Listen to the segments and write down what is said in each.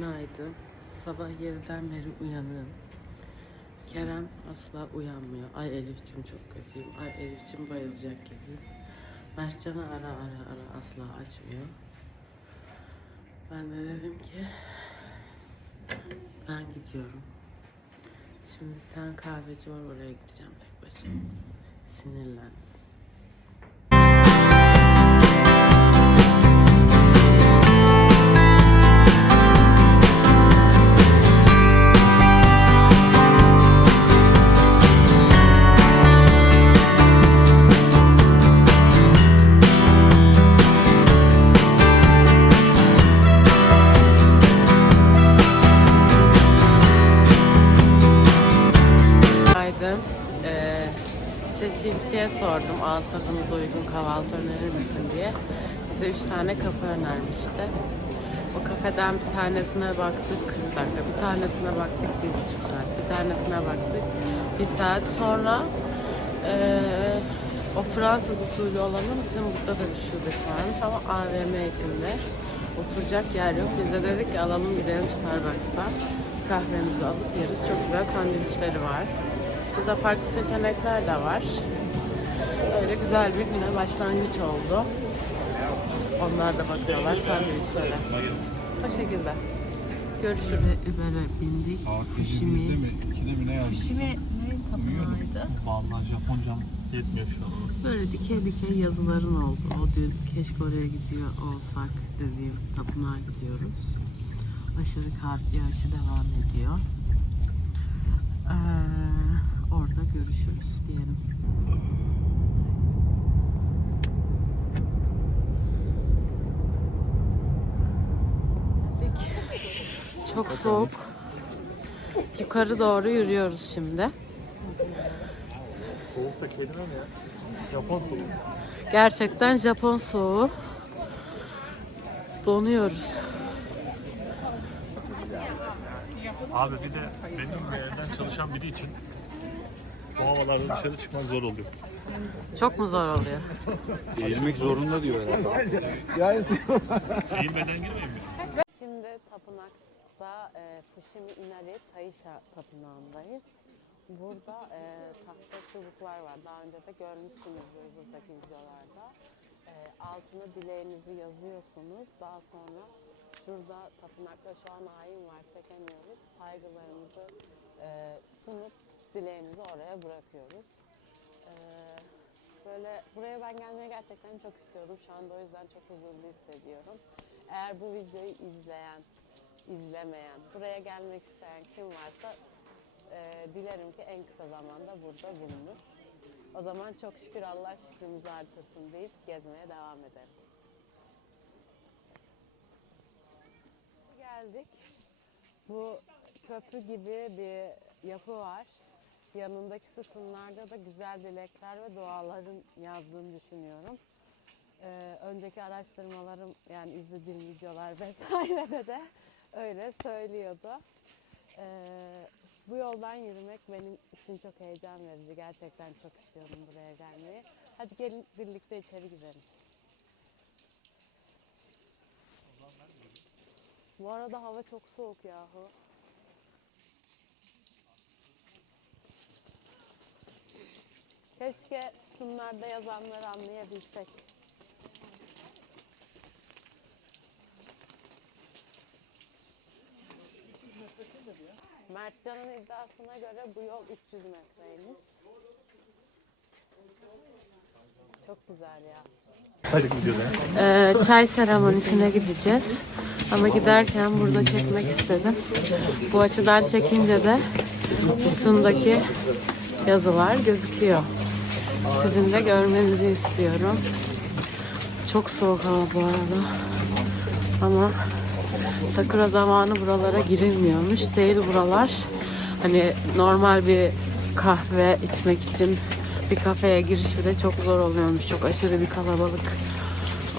Günaydın. Sabah 7'den beri uyanığım. Kerem asla uyanmıyor. Ay Elif'cim çok kötüyüm. Ay Elif'cim bayılacak gibiyim. Mertcan'ı ara ara ara asla açmıyor. Ben de dedim ki ben gidiyorum. Şimdi bir tane kahveci var oraya gideceğim tek başıma. Sinirlendim. Sordum ağız tadımıza uygun kahvaltı önerir misin diye. Bize üç tane kafe önermişti. O kafeden bir tanesine baktık 40 dakika, bir tanesine baktık bir buçuk saat, bir tanesine baktık bir saat. Sonra ee, o Fransız usulü olanın bizim burada da bir şubesi varmış ama AVM içinde oturacak yer yok. Biz de dedik ki alalım gidelim Starbucks'tan kahvemizi alıp yeriz. Çok güzel sandviçleri var. Burada farklı seçenekler de var. Öyle güzel bir güne başlangıç oldu. Onlar da bakıyorlar sandviçlere. O şekilde. Görüşürüz. Uber'e bindik. Saat 8'de Fushimi. mi? 2'de mi ne yazdı? Fushimi neyin tapınağıydı? Vallahi Japoncam yetmiyor şu an. Böyle dikey dikey yazıların oldu. O dün keşke oraya gidiyor olsak dediğim tapınağa gidiyoruz. Aşırı kar yağışı devam ediyor. Ee, orada görüşürüz diyelim. Çok soğuk. Yukarı doğru yürüyoruz şimdi. Soğuk da kelime mi ya? Japon soğuğu. Gerçekten Japon soğuğu. Donuyoruz. Abi bir de benim yerden çalışan biri için bu havalarda dışarı çıkmak zor oluyor. Çok mu zor oluyor? Eğilmek zorunda diyor herhalde. Eğilmeden girmeyin mi? Şimdi tapınakta e, Fushimi Inari Taisha tapınağındayız. Burada e, tahta çubuklar var. Daha önce de görmüşsünüzdür buradaki videolarda. E, altına dileğinizi yazıyorsunuz. Daha sonra şurada tapınakta şu an hain var çekemiyoruz. Saygılarımızı e, sunup dileğimizi oraya bırakıyoruz. E, böyle buraya ben gelmeyi gerçekten çok istiyorum. Şu anda o yüzden çok huzurlu hissediyorum. Eğer bu videoyu izleyen, izlemeyen, buraya gelmek isteyen kim varsa e, dilerim ki en kısa zamanda burada bulunur. O zaman çok şükür Allah şükrümüzü artırsın deyip gezmeye devam edelim. Geldik. Bu köprü gibi bir yapı var. Yanındaki sütunlarda da güzel dilekler ve duaların yazdığını düşünüyorum. Ee, önceki araştırmalarım yani izlediğim videolar vesairede de öyle söylüyordu. Ee, bu yoldan yürümek benim için çok heyecan verici. Gerçekten çok istiyorum buraya gelmeyi. Hadi gelin birlikte içeri girelim. Bu arada hava çok soğuk yahu. Keşke şunlarda yazanları anlayabilsek. Mertcan'ın iddiasına göre bu yol 300 metreymiş. Çok güzel ya. Ee, çay seremonisine gideceğiz. Ama giderken burada çekmek istedim. Bu açıdan çekince de üstündeki yazılar gözüküyor. Sizin de görmenizi istiyorum. Çok soğuk hava bu arada. Ama sakura zamanı buralara girilmiyormuş. Değil buralar. Hani normal bir kahve içmek için bir kafeye giriş bile çok zor oluyormuş. Çok aşırı bir kalabalık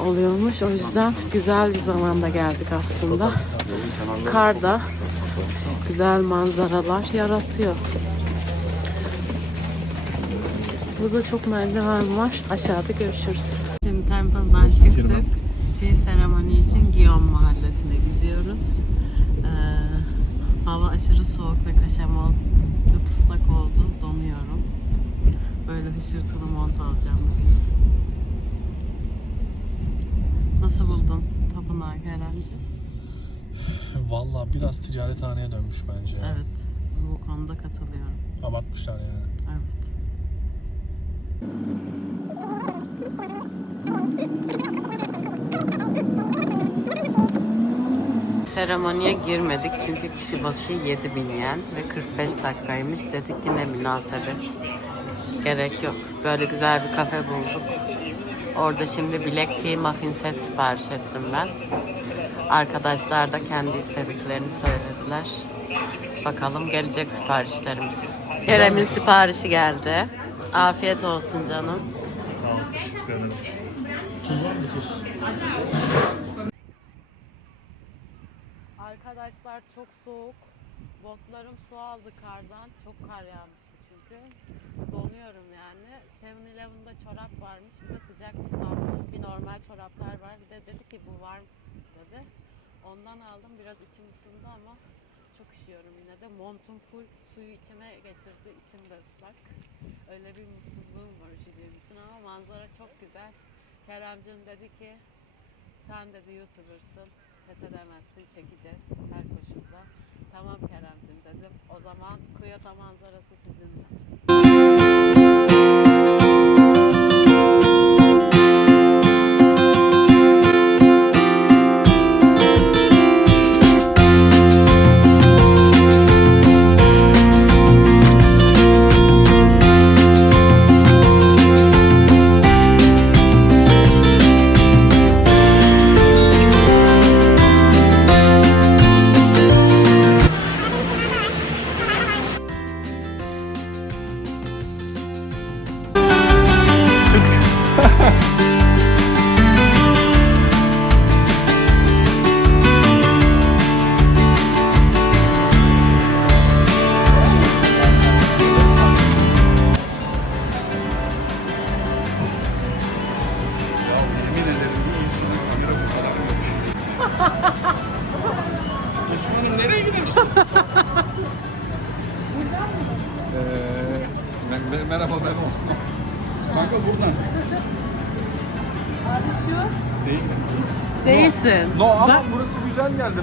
oluyormuş. O yüzden güzel bir zamanda geldik aslında. Kar da güzel manzaralar yaratıyor. Burada çok merdiven var. Aşağıda görüşürüz. Şimdi Temple'dan çıktık. Tea seremoni için Guillaume mahallesine gidiyoruz. Ee, Hava aşırı soğuk ve kaşemol ıslak oldu. Donuyorum. Böyle hışırtılı mont alacağım bugün. Nasıl buldun tapınağı Keremci? Valla biraz ticarethaneye dönmüş bence. ya. Evet. Bu konuda katılıyorum. Abartmışlar yani. Evet. Seremoniye girmedik çünkü kişi başı 7000 yen ve 45 dakikaymış. Dedik yine münasebet. Gerek yok. Böyle güzel bir kafe bulduk. Orada şimdi Black Tea Muffin Set sipariş ettim ben. Arkadaşlar da kendi istediklerini söylediler. Bakalım gelecek siparişlerimiz. Kerem'in siparişi geldi. Afiyet olsun canım. Sağ ol, teşekkür ederim. Tuz var mı tuz? Arkadaşlar çok soğuk. Botlarım su aldı kardan. Çok kar yağmıştı çünkü. Donuyorum yani. 7-Eleven'da çorap varmış. Bir de sıcak tutan bir normal çoraplar var. Bir de dedi ki bu var dedi. Ondan aldım. Biraz içim ısındı ama çok üşüyorum yine de. Montum full suyu içime geçirdi. İçim de ıslak. Öyle bir mutsuzluğum var üşüdüğüm için ama manzara çok güzel. Keremcim dedi ki sen dedi YouTuber'sın. Pes edemezsin, çekeceğiz her koşulda. Tamam Keremcim dedim. O zaman Kyoto manzarası sizinle.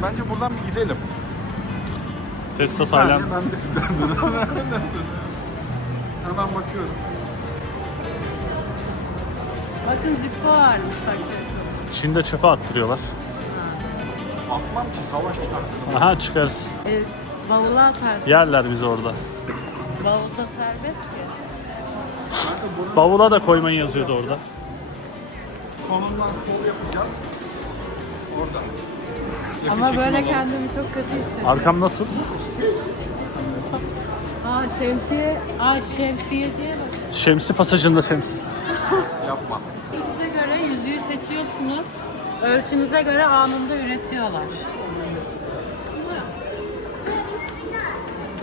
Bence buradan bir gidelim. Ben de... Hemen bakıyorum. bakın zippo varmış bak. Çin'de çöpe attırıyorlar. Atmam ki savaş çıkarttım. Aha çıkarız. E, bavula atarsın. Yerler bizi orada. Bavulda serbest ki. Kanka bunun Bavula da koymayın yazıyordu orada. sonundan sol yapacağız. Orada. Yakın Ama böyle kendimi çok kötü hissediyorum. Arkam nasıl? Aa şemsiye, aa şemsiyeciye bak. Şemsi pasajında şemsi. Yapma. Size göre yüzüğü seçiyorsunuz. Ölçünüze göre anında üretiyorlar.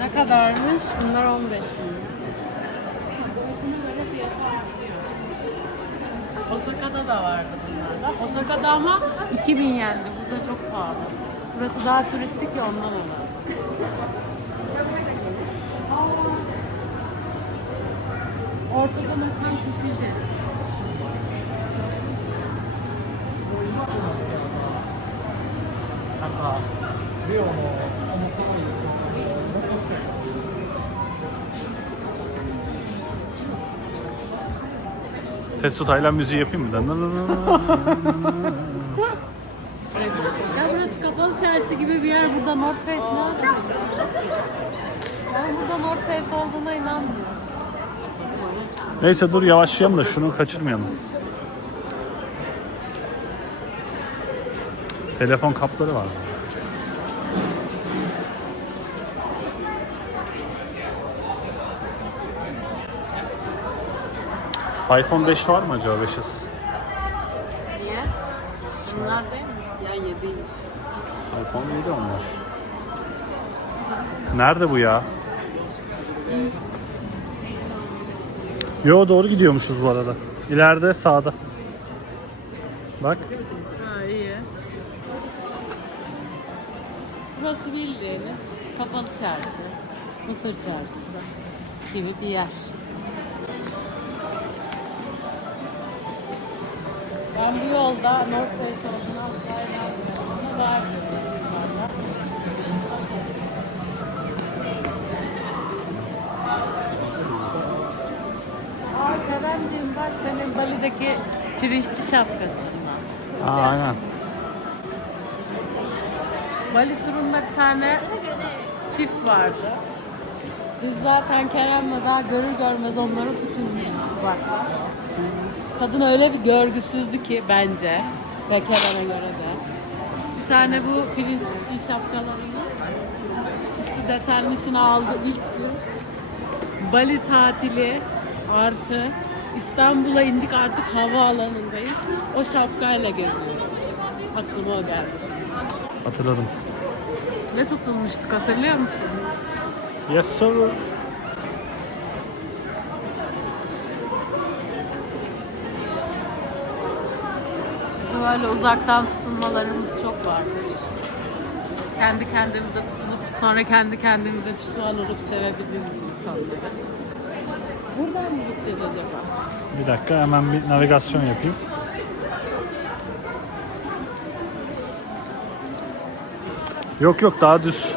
Ne kadarmış? Bunlar 15 bin. Osaka'da da vardı bunlardan. Osaka'da ama 2000 yendi. Burada çok pahalı. Burası daha turistik ya ondan olur. Ortadan akan şişici. Testo Tayland müziği yapayım mı? Kapalı çarşı gibi bir yer. Burada North Face ne? Ben burada North Face olduğuna inanmıyorum. Neyse dur yavaşlayalım da şunu kaçırmayalım. Telefon kapları var. iPhone 5 var mı acaba 5S? Niye? Bunlar değil mi? Ya yediymiş. iPhone 7 onlar. Nerede bu ya? Yo doğru gidiyormuşuz bu arada. İleride sağda. Bak. Ha iyi. Burası bildiğiniz kapalı çarşı, Mısır çarşısı gibi bir yer. Ben bu yolda North Face olduğunu asla inanmıyorum. Var. Aa bak senin Bali'deki kirişçi şapkasından. Aa, aynen. Bali turunda bir tane çift vardı. Biz zaten Kerem'le daha görür görmez onları tutulmuştuk uzaktan. Kadın öyle bir görgüsüzdü ki bence ve Kerem'e göre de. Bir tane bu pirinççi şapkalarını işte desenlisini aldı ilk gün. Bali tatili artı İstanbul'a indik artık havaalanındayız. O şapkayla geziyoruz. Aklıma o geldi. Hatırladım. Ne tutulmuştuk hatırlıyor musun? Yes sir. Böyle uzaktan tutulmalarımız çok var. Kendi kendimize tutunup sonra kendi kendimize pişman olup sevebildiğimiz insanları. Buradan mı gideceğiz acaba? Bir dakika hemen bir navigasyon yapayım. Yok yok daha düz.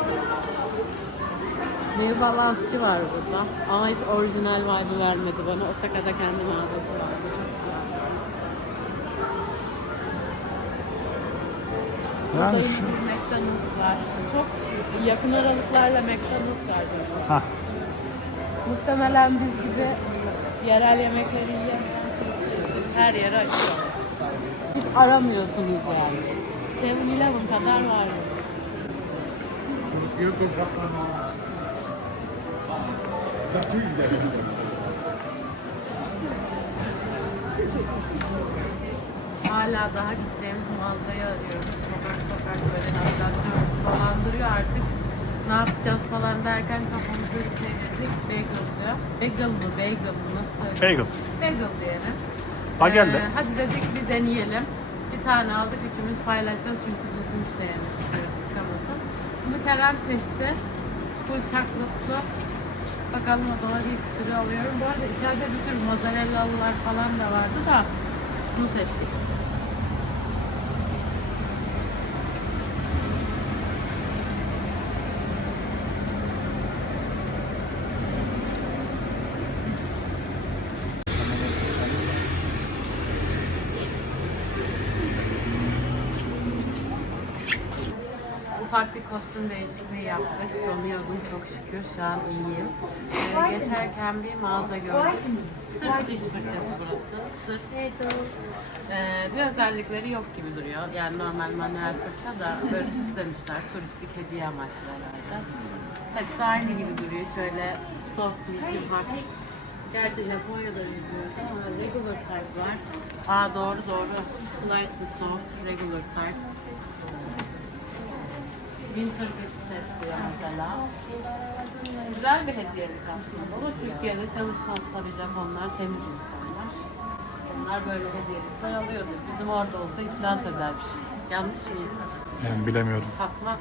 Bir balansçı var burada. Ama hiç orijinal vibe vermedi bana. Osaka'da kendi mağazası vardı. Çok güzel. Yani şu. bir McDonald's var. Çok yakın aralıklarla McDonald's var. Hah. Muhtemelen biz gibi yerel yemekleri için her yeri açıyor. Hiç aramıyorsunuz yani. 7-Eleven kadar var. Hala daha gideceğimiz mağazayı arıyoruz. Sokak sokak böyle navigasyon dolandırıyor artık. Ne yapacağız falan derken kafamızı çevirdik. Bagel'cı. Bagel mı? Bagel mı? Nasıl söyleyeyim? Bagel. Bagel diyelim. Ha geldi. Ee, hadi dedik bir deneyelim. Bir tane aldık üçümüz paylaşacağız çünkü düzgün bir şey yemek istiyoruz tıkamasın. Bunu Kerem seçti. Full chocolate. Bakalım o zaman ilk sıra alıyorum. Bu arada içeride bir sürü mozzarella'lılar falan da vardı da bunu seçtik. Ufak bir kostüm değişikliği yaptık. Donuyordum çok şükür. Şu an iyiyim. Ee, geçerken bir mağaza gördük. Sırf diş fırçası burası. Sırf ee, bir özellikleri yok gibi duruyor. Yani normal manuel fırça da böyle süslemişler. Turistik hediye amaçlı herhalde. Hepsi aynı gibi duruyor. Şöyle soft bir hard. Gerçi Japonya'da üretiyoruz ama regular type var. Aa doğru doğru. Slightly soft regular type. Winter Gift set diyor mesela. Güzel bir hediyelik aslında ama Türkiye'de çalışmaz tabii Japonlar temiz insanlar. Onlar böyle hediyelikler alıyordur. Bizim orada olsa iflas eder. Yanlış mıyım? Yani bilemiyorum. Satmaz.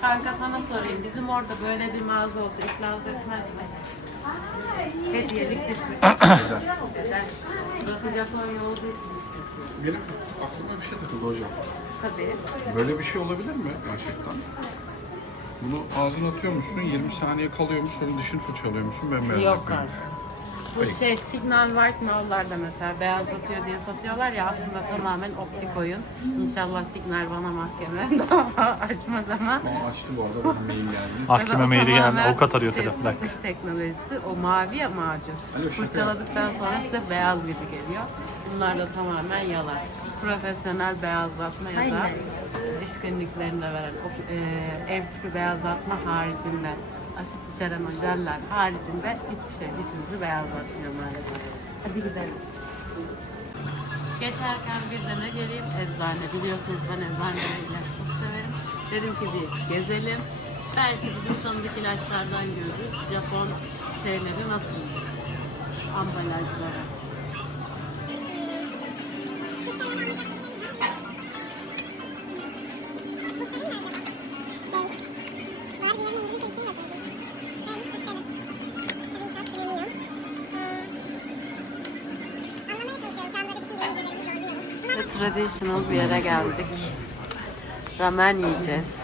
Kanka sana sorayım. Bizim orada böyle bir mağaza olsa iflas etmez mi? Hediyelik eder. Burası Japonya olduğu için iş yapıyor. Benim aklıma bir şey takıldı hocam. Tabii. Böyle bir şey olabilir mi gerçekten? Bunu ağzına atıyormuşsun, 20 saniye kalıyormuş, sonra dişini fırçalıyormuşsun, bembeyaz Yok yapıyormuş. Bu şey Signal White Mall'larda mesela beyazlatıyor diye satıyorlar ya aslında tamamen optik oyun. İnşallah Signal bana mahkeme açmaz ama. Aa, açtı bu arada, bana mail geldi. Mahkeme maili geldi. Avukat arıyor şey, telefon. Satış teknolojisi. O mavi ya macun. Fırçaladıktan sonra size beyaz gibi geliyor. Bunlar da tamamen yalan. Profesyonel beyazlatma ya da diş kliniklerinde veren o, e, ev tipi beyazlatma haricinde asit içeren o jeller haricinde hiçbir şey dişimizi beyazlatmıyor maalesef. Hadi gidelim. Geçerken bir de ne geleyim eczane. Biliyorsunuz ben eczanede ilaç çok severim. Dedim ki bir gezelim. Belki bizim tanıdık ilaçlardan görürüz. Japon şeyleri nasılmış? Ambalajları. Traditional bir yere geldik. Ramen yiyeceğiz.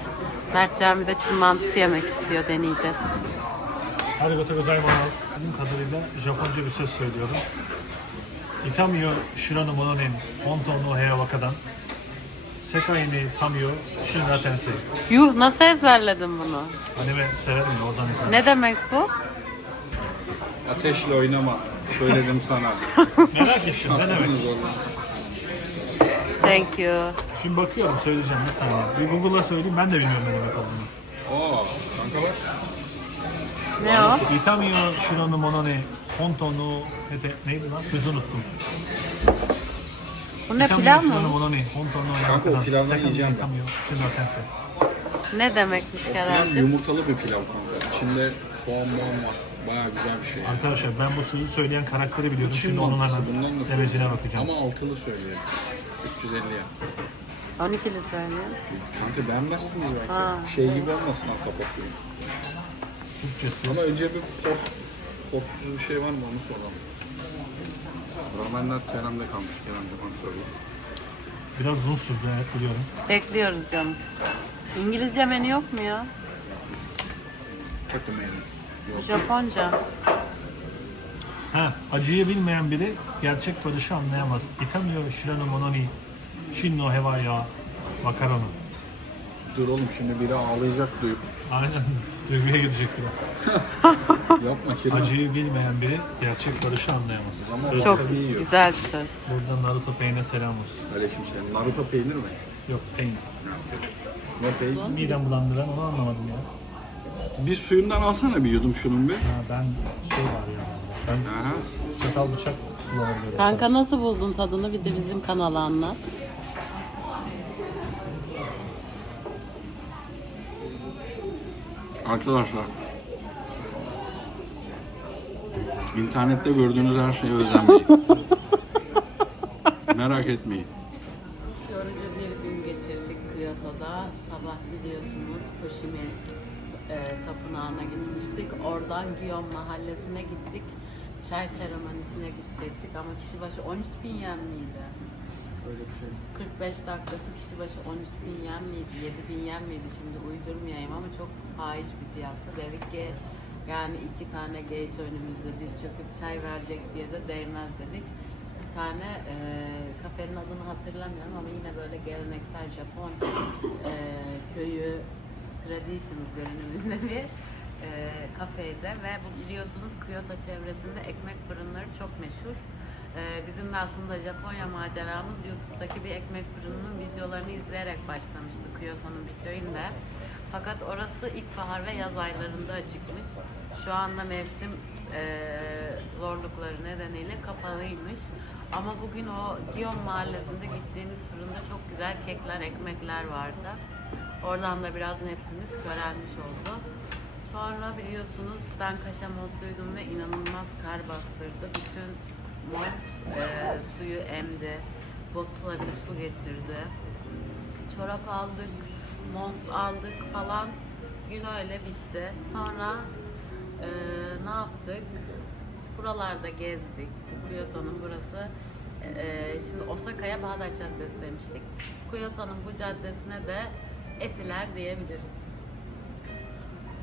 Mertcan bir de Çin mantısı yemek istiyor, deneyeceğiz. Arigato gozaimasu. Benim kadarıyla Japonca bir söz söylüyorum. Itamio shirano mono nen honton no hea wakadan. Sekai ni tamio shinra tensei. Yuh nasıl ezberledin bunu? Anime severim ya oradan izledim. Ne demek bu? Ateşle oynama. Söyledim sana. Merak ettim ne demek? Olun. Thank you. Şimdi bakıyorum söyleyeceğim bir saniye. Bir Google'a söyleyeyim ben de bilmiyorum ne demek olduğunu. Aa, kanka bak. Ne o? Itamio shirano mono ne honton no hete neydi lan? Sözü unuttum. Bu ne pilav mı? mono ne honton no hea Kanka o pilavdan ni yiyeceğim ben. tamio shinra tensei. Ne demekmiş Pilav Kerem'cim? yumurtalı bir pilav kanka. İçinde soğan muğan var. Baya güzel bir şey. yani. Arkadaşlar ben bu sözü söyleyen karakteri biliyorum. Şimdi onun mantısı bundan da söylüyor. bakacağım. Ama altılı söylüyor. 350 ya. 12'li söylüyor. Kanka beğenmezsiniz belki. Ha. Şey gibi olmasın ahtapot gibi. Türkçesi. Ama önce bir pot, potsuz bir şey var mı onu soralım. Ramenler Kerem'de kalmış. Kerem'de bana soruyor. Biraz uzun sürdü evet biliyorum. Bekliyoruz canım. İngilizce menü yok mu ya? Takım. Japonca. Ha, acıyı bilmeyen biri gerçek barışı anlayamaz. Itamio shirano mono ni shin no hewa ya wakarono. Dur oğlum şimdi biri ağlayacak duyup. Aynen. Duyguya gidecek biraz. Yapma Kerem. Acıyı bilmeyen biri gerçek barışı anlayamaz. Ama Söz- Çok wasabi yiyor. güzel bir söz. Buradan Naruto Pain'e selam olsun. Aleykümselam. Naruto peynir mi? Yok Pain. Ne peynir? Midem bulandıran onu anlamadım ya. Bir suyundan alsana bir yudum şunun bir. Ha, ben şey var ya. Ben Aha. çatal bıçak kullanabiliyorum. Kanka nasıl buldun tadını? Bir de bizim kanala anlat. Arkadaşlar. İnternette gördüğünüz her şeye özenmeyin. Merak etmeyin. Yorucu bir gün geçirdik Kyoto'da. Sabah biliyorsunuz Fushimi e, tapınağına gitmiştik. Oradan Gion mahallesine gittik. Çay seremonisine gidecektik ama kişi başı 13 bin yen miydi? Öyle bir şey. 45 dakikası kişi başı 13 bin yen miydi, 7 bin yen miydi şimdi uydurmayayım ama çok fahiş bir fiyattı. Dedik ki yani iki tane geç önümüzde diz çöküp çay verecek diye de değmez dedik. Bir tane e, kafenin adını hatırlamıyorum ama yine böyle geleneksel Japon e, köyü traditional görünümünde bir e, kafeydi ve bu biliyorsunuz Kyoto çevresinde ekmek fırınları çok meşhur. Ee, bizim de aslında Japonya maceramız YouTube'daki bir ekmek fırınının videolarını izleyerek başlamıştı Kyoto'nun bir köyünde. Fakat orası ilkbahar ve yaz aylarında açıkmış. Şu anda mevsim e, zorlukları nedeniyle kapalıymış. Ama bugün o Gion mahallesinde gittiğimiz fırında çok güzel kekler, ekmekler vardı. Oradan da biraz nefsimiz körelmiş oldu. Sonra biliyorsunuz ben Kaş'a montluydum ve inanılmaz kar bastırdı. Bütün mont e, suyu emdi. Botlarım su geçirdi. Çorap aldık, mont aldık falan. Gün öyle bitti. Sonra e, ne yaptık? Buralarda gezdik. Kyoto'nun burası. E, şimdi Osaka'ya Bağdat Caddesi demiştik. Kyoto'nun bu caddesine de Etiler diyebiliriz.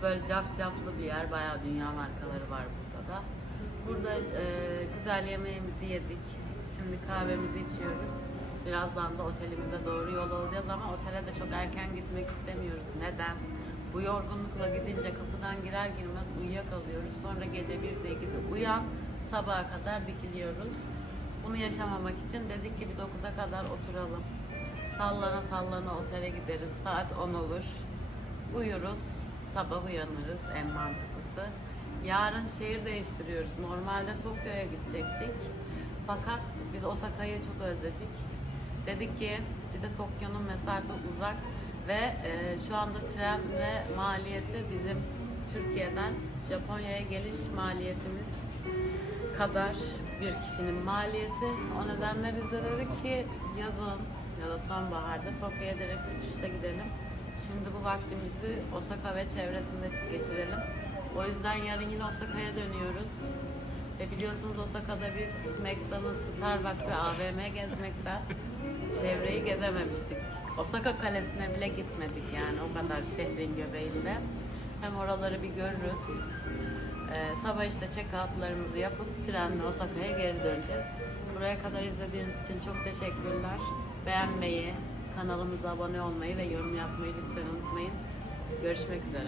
Böyle cafcaflı bir yer. Bayağı dünya markaları var burada da. Burada e, güzel yemeğimizi yedik. Şimdi kahvemizi içiyoruz. Birazdan da otelimize doğru yol alacağız ama otele de çok erken gitmek istemiyoruz. Neden? Bu yorgunlukla gidince kapıdan girer girmez uyuyakalıyoruz. Sonra gece 1'de 2'de uyan, sabaha kadar dikiliyoruz. Bunu yaşamamak için dedik ki bir 9'a kadar oturalım. Sallana sallana otele gideriz. Saat 10 olur. Uyuruz. Sabah uyanırız en mantıklısı. Yarın şehir değiştiriyoruz. Normalde Tokyo'ya gidecektik. Fakat biz Osaka'yı çok özledik. Dedik ki bir de Tokyo'nun mesafe uzak ve e, şu anda tren ve maliyeti bizim Türkiye'den Japonya'ya geliş maliyetimiz kadar bir kişinin maliyeti. O nedenle biz de dedik ki yazın ya da sonbaharda Tokyo'ya direkt uçuşta gidelim. Şimdi bu vaktimizi Osaka ve çevresinde geçirelim. O yüzden yarın yine Osaka'ya dönüyoruz. Ve biliyorsunuz Osaka'da biz McDonald's, Starbucks ve AVM gezmekten çevreyi gezememiştik. Osaka Kalesi'ne bile gitmedik yani o kadar şehrin göbeğinde. Hem oraları bir görürüz. Ee, sabah işte check-out'larımızı yapıp trenle Osaka'ya geri döneceğiz. Buraya kadar izlediğiniz için çok teşekkürler. Beğenmeyi, kanalımıza abone olmayı ve yorum yapmayı lütfen unutmayın. Görüşmek üzere.